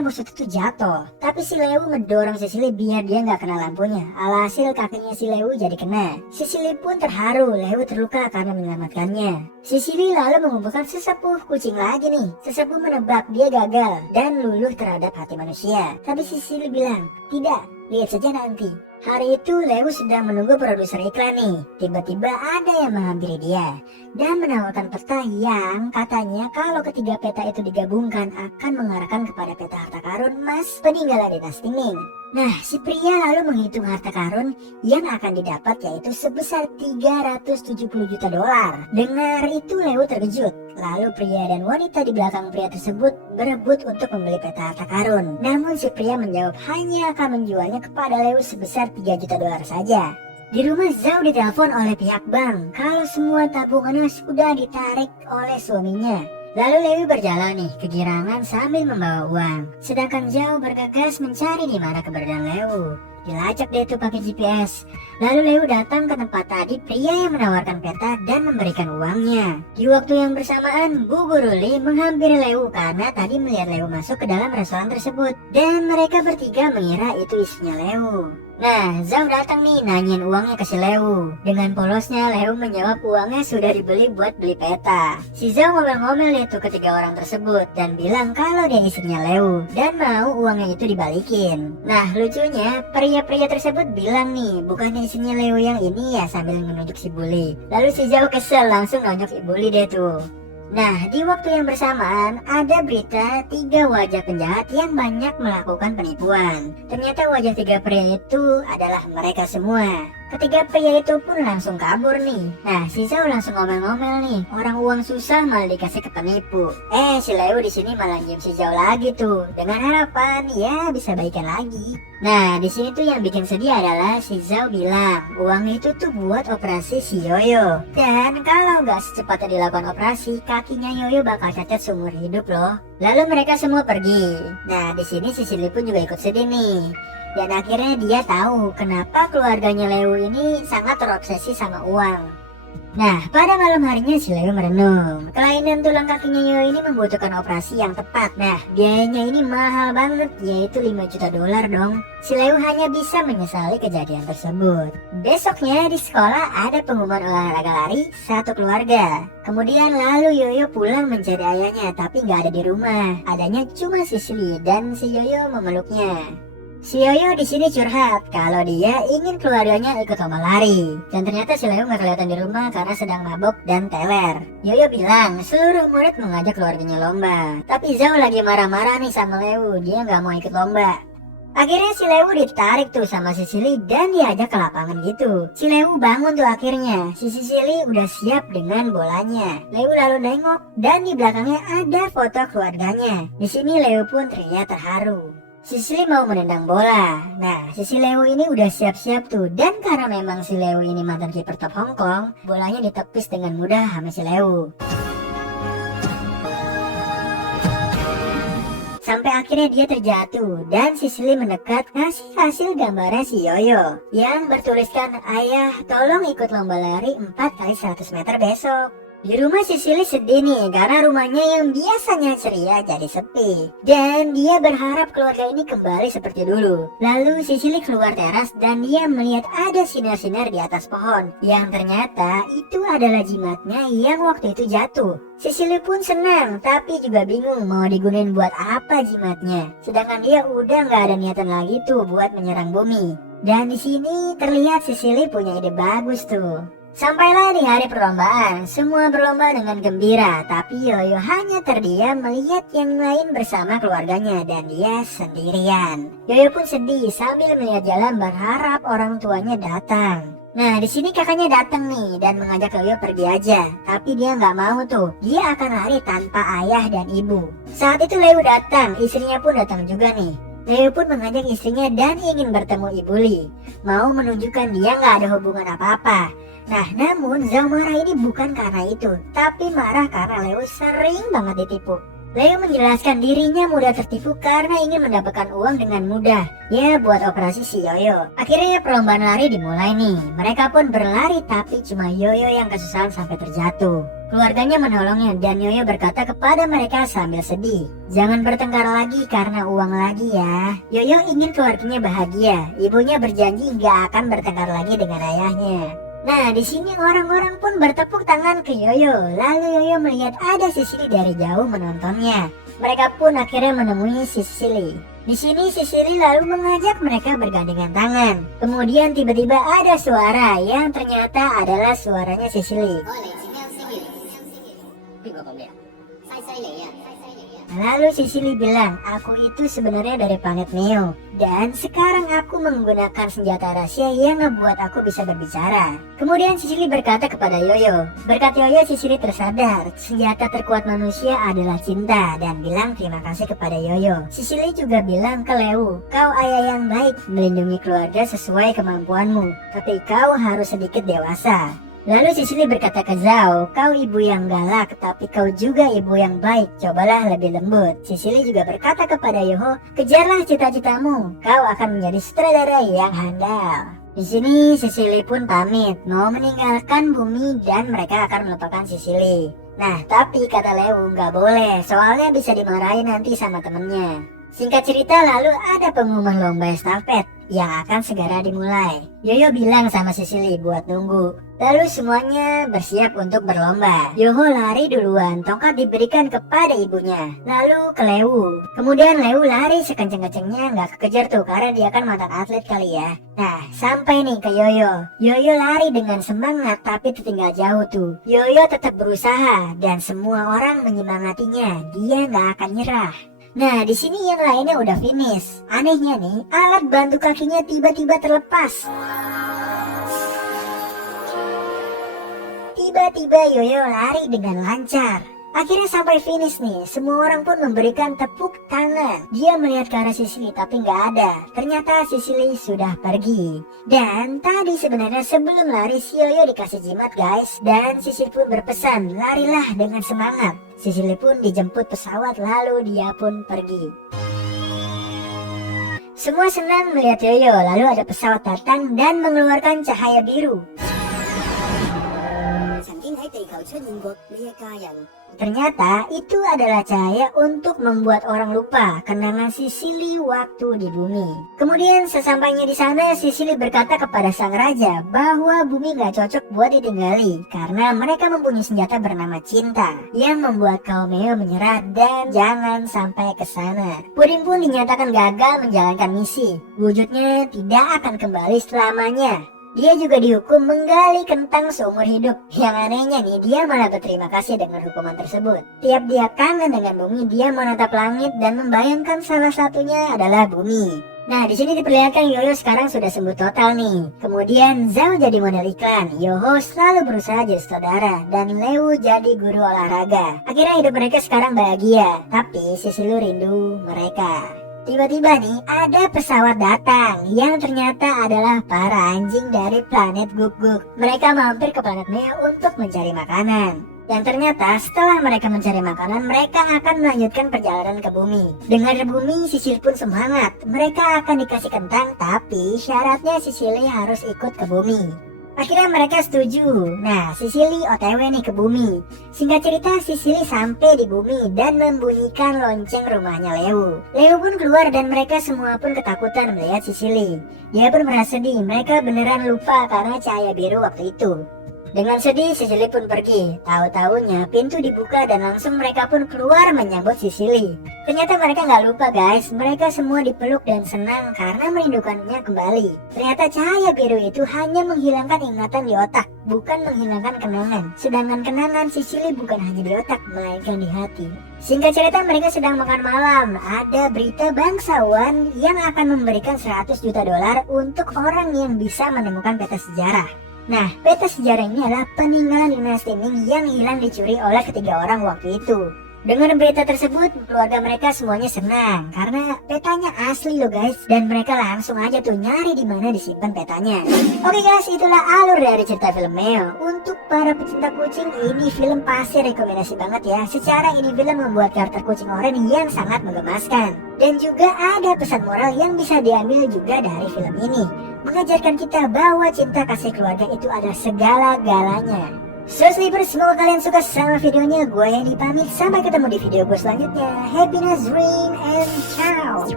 musuh itu jatuh. Tapi si Leu ngedorong Sicily biar dia nggak kena lampunya. Alhasil kakinya si Leu jadi kena. Sicily pun terharu, Leu terluka karena menyelamatkannya. Sicily lalu mengumpulkan sesepuh kucing lagi nih. Sesepuh menebak dia gagal dan luluh terhadap hati manusia. Tapi Sicily bilang, tidak, lihat saja nanti. Hari itu Leu sedang menunggu produser iklan nih. Tiba-tiba ada yang menghampiri dia dan menawarkan peta yang katanya kalau ketiga peta itu digabungkan akan mengarahkan kepada peta harta karun emas peninggalan dinasti Ming. Nah, si pria lalu menghitung harta karun yang akan didapat yaitu sebesar 370 juta dolar. Dengar itu Leu terkejut. Lalu pria dan wanita di belakang pria tersebut berebut untuk membeli peta harta karun. Namun si pria menjawab hanya akan menjualnya kepada Leu sebesar 3 juta dolar saja. Di rumah Zhao ditelepon oleh pihak bank kalau semua tabungannya sudah ditarik oleh suaminya. Lalu Leu berjalan nih kegirangan sambil membawa uang. Sedangkan Zhao bergegas mencari di mana keberadaan Leu. Dilacak deh tuh pakai GPS. Lalu Leu datang ke tempat tadi pria yang menawarkan peta dan memberikan uangnya. Di waktu yang bersamaan, Bu Guru Li menghampiri Leu karena tadi melihat Leu masuk ke dalam restoran tersebut. Dan mereka bertiga mengira itu istrinya Leu. Nah, Zhao datang nih nanyain uangnya ke si Leu. Dengan polosnya Leu menjawab uangnya sudah dibeli buat beli peta. Si Zhao ngomel-ngomel itu ketiga orang tersebut dan bilang kalau dia istrinya Leu dan mau uangnya itu dibalikin. Nah, lucunya pria-pria tersebut bilang nih bukannya istrinya Leu yang ini ya sambil menunjuk si Bully. Lalu si Zhao kesel langsung nonjok si Bully deh tuh. Nah, di waktu yang bersamaan ada berita 3 wajah penjahat yang banyak melakukan penipuan. Ternyata wajah 3 pria itu adalah mereka semua. Ketiga pria itu pun langsung kabur nih. Nah, si Zhao langsung ngomel-ngomel nih, orang uang susah malah dikasih ke penipu. Si Leu di sini malah nyium si Zhao lagi tuh, dengan harapan ya bisa baikan lagi. Nah, di sini tuh yang bikin sedih adalah si Zhao bilang uang itu tuh buat operasi si Yoyo. Dan kalau nggak secepatnya dilakukan operasi, kakinya Yoyo bakal cacat seumur hidup loh. Lalu mereka semua pergi. Nah, di sini si Sicily pun juga ikut sedih nih. Dan akhirnya dia tahu kenapa keluarganya Leu ini sangat terobsesi sama uang. Nah, pada malam harinya si Leu merenung. Kelainan tulang kakinya Yoyo ini membutuhkan operasi yang tepat. Nah, biayanya ini mahal banget, yaitu 5 juta dolar dong. Si Leu hanya bisa menyesali kejadian tersebut. Besoknya di sekolah ada pengumuman olahraga lari satu keluarga. Kemudian lalu Yoyo pulang mencari ayahnya, tapi nggak ada di rumah. Adanya cuma Sicily dan si Yoyo memeluknya. Si Yoyo di sini curhat kalau dia ingin keluarganya ikut lomba lari. Dan ternyata si Leo nggak kelihatan di rumah karena sedang mabok dan teler. Yoyo bilang seluruh murid mengajak keluarganya lomba. Tapi Zhao lagi marah-marah nih sama Leo, dia nggak mau ikut lomba. Akhirnya si Leo ditarik tuh sama Sicily dan diajak ke lapangan gitu. Si Leo bangun tuh akhirnya. Si Sicily udah siap dengan bolanya. Leo lalu nengok dan di belakangnya ada foto keluarganya. Di sini Leo pun terlihat terharu. Sicily mau menendang bola. Nah, si Leo ini udah siap-siap tuh. Dan karena memang si Leo ini mantan kiper top Hong Kong, bolanya ditepis dengan mudah sama si Leo. Sampai akhirnya dia terjatuh dan Sicily mendekat ngasih hasil gambarnya si Yoyo yang bertuliskan, "Ayah, tolong ikut lomba lari 4x100 meter besok." Di rumah Sicily sedih nih karena rumahnya yang biasanya ceria jadi sepi. Dan dia berharap keluarga ini kembali seperti dulu. Lalu Sicily keluar teras dan dia melihat ada sinar-sinar di atas pohon. Yang ternyata itu adalah jimatnya yang waktu itu jatuh. Sicily pun senang tapi juga bingung mau digunain buat apa jimatnya. Sedangkan dia udah gak ada niatan lagi tuh buat menyerang bumi. Dan di sini terlihat Sicily punya ide bagus tuh. Sampailah di hari perlombaan, semua berlomba dengan gembira, tapi Yoyo hanya terdiam melihat yang lain bersama keluarganya dan dia sendirian. Yoyo pun sedih sambil melihat jalan berharap orang tuanya datang. Nah, di sini kakaknya datang nih dan mengajak Yoyo pergi aja, tapi dia nggak mau tuh. Dia akan lari tanpa ayah dan ibu. Saat itu Leo datang, istrinya pun datang juga nih. Leo pun mengajak istrinya dan ingin bertemu Ibu Li, mau menunjukkan dia nggak ada hubungan apa-apa. Nah, namun Zhao marah ini bukan karena itu, tapi marah karena Leo sering banget ditipu. Leo menjelaskan dirinya mudah tertipu karena ingin mendapatkan uang dengan mudah. Ya, buat operasi si Yoyo. Akhirnya perlombaan lari dimulai nih. Mereka pun berlari tapi cuma Yoyo yang kesusahan sampai terjatuh. Keluarganya menolongnya dan Yoyo berkata kepada mereka sambil sedih, "Jangan bertengkar lagi karena uang lagi ya." Yoyo ingin keluarganya bahagia. Ibunya berjanji nggak akan bertengkar lagi dengan ayahnya. Nah, di sini orang-orang pun bertepuk tangan ke Yoyo. Lalu Yoyo melihat ada Sicily dari jauh menontonnya. Mereka pun akhirnya menemui Sicily. Di sini Sicily lalu mengajak mereka bergandengan tangan. Kemudian tiba-tiba ada suara yang ternyata adalah suaranya Sicily. Lalu Sicily bilang, "Aku itu sebenarnya dari planet Neo. Dan sekarang aku menggunakan senjata rahasia yang ngebuat aku bisa berbicara." Kemudian Sicily berkata kepada Yoyo. Berkat Yoyo, Sicily tersadar senjata terkuat manusia adalah cinta dan bilang terima kasih kepada Yoyo. Sicily juga bilang ke Leo, "Kau ayah yang baik, melindungi keluarga sesuai kemampuanmu. Tapi kau harus sedikit dewasa." Lalu Sicily berkata ke Zhao, "Kau ibu yang galak, tapi kau juga ibu yang baik. Cobalah lebih lembut." Sicily juga berkata kepada Yoho, "Kejarlah cita-citamu. Kau akan menjadi sutradara yang handal." Di sini Sicily pun pamit, mau meninggalkan bumi dan mereka akan melupakan Sicily. Nah, tapi kata Leo nggak boleh, soalnya bisa dimarahin nanti sama temennya. Singkat cerita, lalu ada pengumuman lomba estafet yang akan segera dimulai. Yoyo bilang sama Sicily buat nunggu. Lalu semuanya bersiap untuk berlomba. Yoho lari duluan, tongkat diberikan kepada ibunya. Lalu ke Leo. Kemudian Leo lari sekenceng-kencengnya, nggak kekejar tuh karena dia kan mantan atlet kali ya. Nah, sampai nih ke Yoyo. Yoyo lari dengan semangat tapi tertinggal jauh tuh. Yoyo tetap berusaha dan semua orang menyemangatinya. Dia nggak akan nyerah. Nah, di sini yang lainnya udah finish. Anehnya nih, alat bantu kakinya tiba-tiba terlepas. Tiba-tiba Yoyo lari dengan lancar. Akhirnya sampai finish nih. Semua orang pun memberikan tepuk tangan. Dia melihat ke arah Sicily tapi nggak ada. Ternyata Sicily sudah pergi. Dan tadi sebenarnya sebelum lari si Yoyo dikasih jimat guys. Dan Sicily pun berpesan, "Larilah dengan semangat." Sicily pun dijemput pesawat lalu dia pun pergi. Semua senang melihat Yoyo. Lalu ada pesawat datang dan mengeluarkan cahaya biru. Ternyata itu adalah cahaya untuk membuat orang lupa kenangan Sicily waktu di bumi. Kemudian sesampainya di sana, Sicily berkata kepada sang raja bahwa bumi gak cocok buat ditinggali karena mereka mempunyai senjata bernama cinta yang membuat kaum Neo menyerah dan jangan sampai ke sana. Purim pun dinyatakan gagal menjalankan misi. Wujudnya tidak akan kembali selamanya. Dia juga dihukum menggali kentang seumur hidup. Yang anehnya nih, dia malah berterima kasih dengan hukuman tersebut. Tiap dia kangen dengan bumi, dia menatap langit dan membayangkan salah satunya adalah bumi. Nah, di sini diperlihatkan Yoyo sekarang sudah sembuh total nih. Kemudian Zhao jadi model iklan, Yoho selalu berusaha jadi saudara, dan Leo jadi guru olahraga. Akhirnya hidup mereka sekarang bahagia, tapi Sicily rindu mereka. Tiba-tiba nih ada pesawat datang yang ternyata adalah para anjing dari planet Guk-Guk. Mereka mampir ke planet Neo untuk mencari makanan. Dan ternyata setelah mereka mencari makanan, mereka akan melanjutkan perjalanan ke bumi. Dengan bumi, Sicily pun semangat. Mereka akan dikasih kentang, tapi syaratnya Sicily harus ikut ke bumi. Akhirnya mereka setuju. Nah, Sicily OTW nih ke bumi. Singkat cerita, Sicily sampai di bumi dan membunyikan lonceng rumahnya Leo. Leo pun keluar dan mereka semua pun ketakutan melihat Sicily. Dia pun merasa sedih, mereka beneran lupa karena cahaya biru waktu itu. Dengan sedih, Sicily pun pergi. Tahu-tahunya pintu dibuka dan langsung mereka pun keluar menyambut Sicily. Ternyata mereka nggak lupa guys, mereka semua dipeluk dan senang karena merindukannya kembali. Ternyata cahaya biru itu hanya menghilangkan ingatan di otak, bukan menghilangkan kenangan. Sedangkan kenangan Sicily bukan hanya di otak, melainkan di hati. Singkat cerita, mereka sedang makan malam. Ada berita bangsawan yang akan memberikan 100 juta dolar untuk orang yang bisa menemukan peta sejarah. Nah, peta sejarah ini adalah peninggalan dinasti Ming yang hilang dicuri oleh ketiga orang waktu itu. Dengan berita tersebut, keluarga mereka semuanya senang karena petanya asli loh guys, dan mereka langsung aja tuh nyari di mana disimpan petanya. Oke guys, itulah alur dari cerita film Meo. Untuk para pecinta kucing, ini film pasti rekomendasi banget ya. Secara ini film membuat karakter kucing oranye yang sangat menggemaskan, dan juga ada pesan moral yang bisa diambil juga dari film ini, mengajarkan kita bahwa cinta kasih keluarga itu adalah segala-galanya. So Sleepers, semoga kalian suka sama videonya. Gue yang dipamit, sampai ketemu di video gue selanjutnya. Happy Nazreen and ciao.